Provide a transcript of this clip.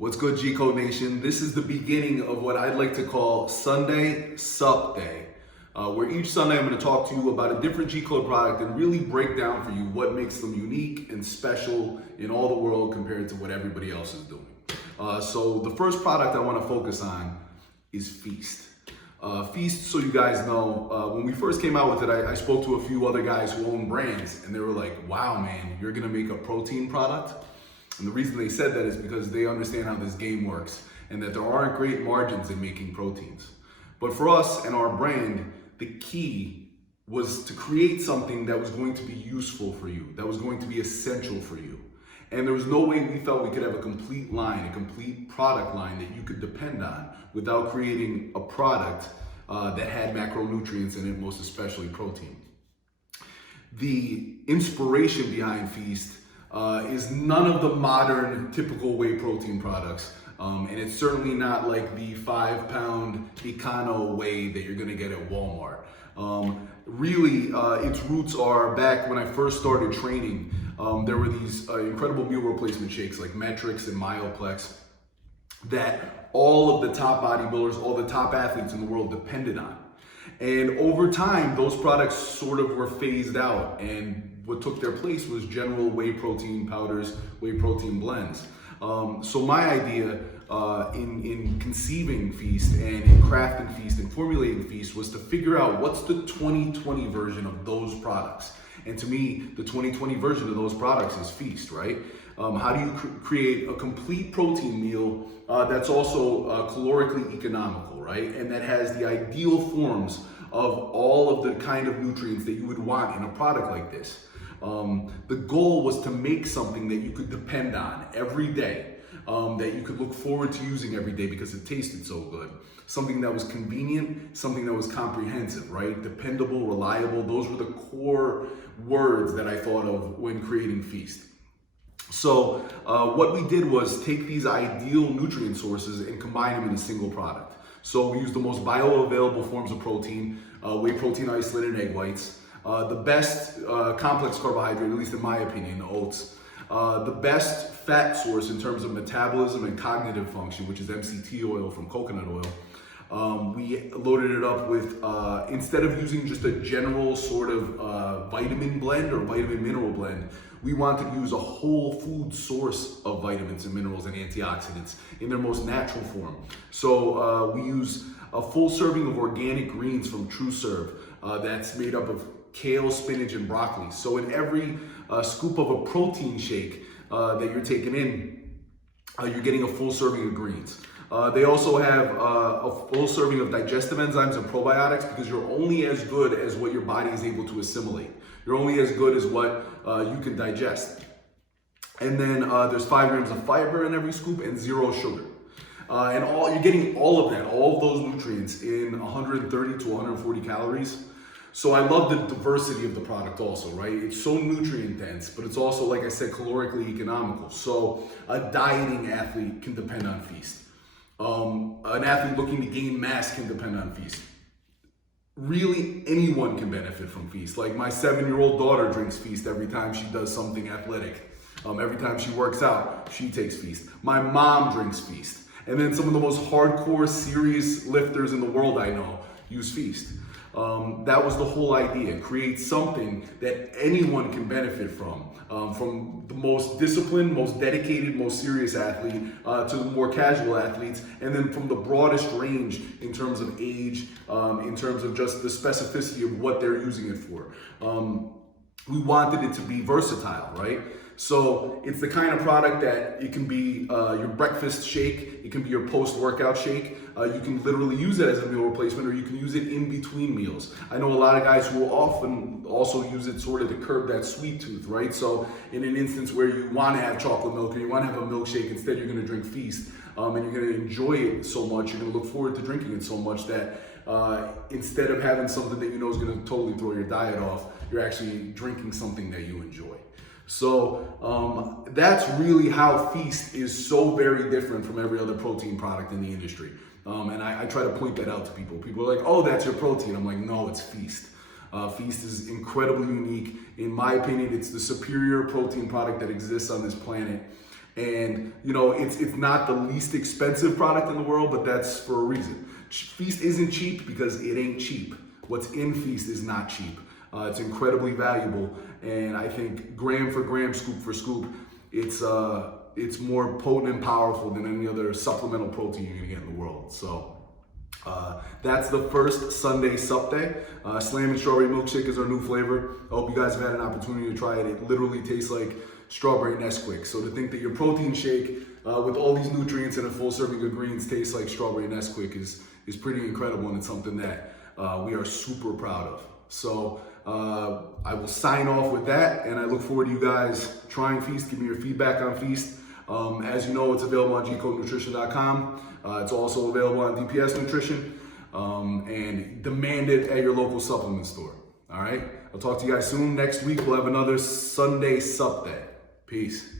What's good, GCode Nation? This is the beginning of what I'd like to call Sunday Sup Day, where each Sunday I'm going to talk to you about a different GCode product and really break down for you what makes them unique and special in all the world compared to what everybody else is doing. So the first product I want to focus on is Feast. Feast, so you guys know, when we first came out with it, I spoke to a few other guys who own brands, and they were like, wow, man, you're going to make a protein product? And the reason they said that is because they understand how this game works and that there aren't great margins in making proteins. But for us and our brand, the key was to create something that was going to be useful for you, that was going to be essential for you. And there was no way we felt we could have a complete line, a complete product line that you could depend on without creating a product that had macronutrients in it, most especially protein. The inspiration behind Feast is none of the modern typical whey protein products. And it's certainly not like the 5-pound Econo whey that you're gonna get at Walmart. Really, its roots are back when I first started training. There were these incredible meal replacement shakes like Metrics and Myoplex that all of the top bodybuilders, all the top athletes in the world depended on. And over time, those products sort of were phased out, and what took their place was general whey protein powders, whey protein blends. So my idea in conceiving Feast and in crafting Feast and formulating Feast was to figure out what's the 2020 version of those products. And to me, the 2020 version of those products is Feast, right? How do you create a complete protein meal that's also calorically economical, right? And that has the ideal forms of all of the kind of nutrients that you would want in a product like this. The goal was to make something that you could depend on every day, that you could look forward to using every day because it tasted so good. Something that was convenient, something that was comprehensive, right? Dependable, reliable. Those were the core words that I thought of when creating Feast. So what we did was take these ideal nutrient sources and combine them in a single product. So we used the most bioavailable forms of protein, whey protein isolate and egg whites, the best complex carbohydrate, at least in my opinion, oats, the best fat source in terms of metabolism and cognitive function, which is MCT oil from coconut oil. We loaded it up with, instead of using just a general sort of vitamin blend or vitamin mineral blend, we wanted to use a whole food source of vitamins and minerals and antioxidants in their most natural form. So we use a full serving of organic greens from TrueServe that's made up of kale, spinach, and broccoli. So in every scoop of a protein shake that you're taking in, you're getting a full serving of greens. They also have a full serving of digestive enzymes and probiotics because you're only as good as what your body is able to assimilate. You're only as good as what you can digest. And then there's 5 grams of fiber in every scoop and 0 sugar. And you're getting all of that, all of those nutrients in 130 to 140 calories. So I love the diversity of the product also, right? It's so nutrient dense, but it's also, like I said, calorically economical. So a dieting athlete can depend on Feast. An athlete looking to gain mass can depend on Feast. Really, anyone can benefit from Feast. Like my 7-year-old daughter drinks Feast every time she does something athletic. Every time she works out, she takes Feast. My mom drinks Feast. And then some of the most hardcore, serious lifters in the world I know use Feast. That was the whole idea, create something that anyone can benefit from the most disciplined, most dedicated, most serious athlete to the more casual athletes, and then from the broadest range in terms of age, in terms of just the specificity of what they're using it for. We wanted it to be versatile, right? So it's the kind of product that it can be your breakfast shake, it can be your post-workout shake. You can literally use it as a meal replacement, or you can use it in between meals. I know a lot of guys who will often also use it sort of to curb that sweet tooth, right? So in an instance where you want to have chocolate milk or you want to have a milkshake, instead you're going to drink Feast, and you're going to enjoy it so much, you're going to look forward to drinking it so much that instead of having something that you know is going to totally throw your diet off, you're actually drinking something that you enjoy. So that's really how Feast is so very different from every other protein product in the industry. And I try to point that out to people. People are like, oh, that's your protein. I'm like, no, it's Feast. Feast is incredibly unique. In my opinion, it's the superior protein product that exists on this planet. And you know, it's not the least expensive product in the world, but that's for a reason. Feast isn't cheap because it ain't cheap. What's in Feast is not cheap. It's incredibly valuable, and I think gram for gram, scoop for scoop, it's more potent and powerful than any other supplemental protein you're gonna get in the world. So that's the first Sunday Sup Day. Slam and Strawberry Milkshake is our new flavor. I hope you guys have had an opportunity to try it. It literally tastes like strawberry Nesquik. So to think that your protein shake with all these nutrients and a full serving of greens tastes like strawberry Nesquik is pretty incredible, and it's something that we are super proud of. So I will sign off with that, and I look forward to you guys trying Feast. Give me your feedback on Feast. As you know, it's available on GCodeNutrition.com. It's also available on DPS Nutrition, and demand it at your local supplement store. All right, I'll talk to you guys soon. Next week, we'll have another Sunday Sup Day. Peace.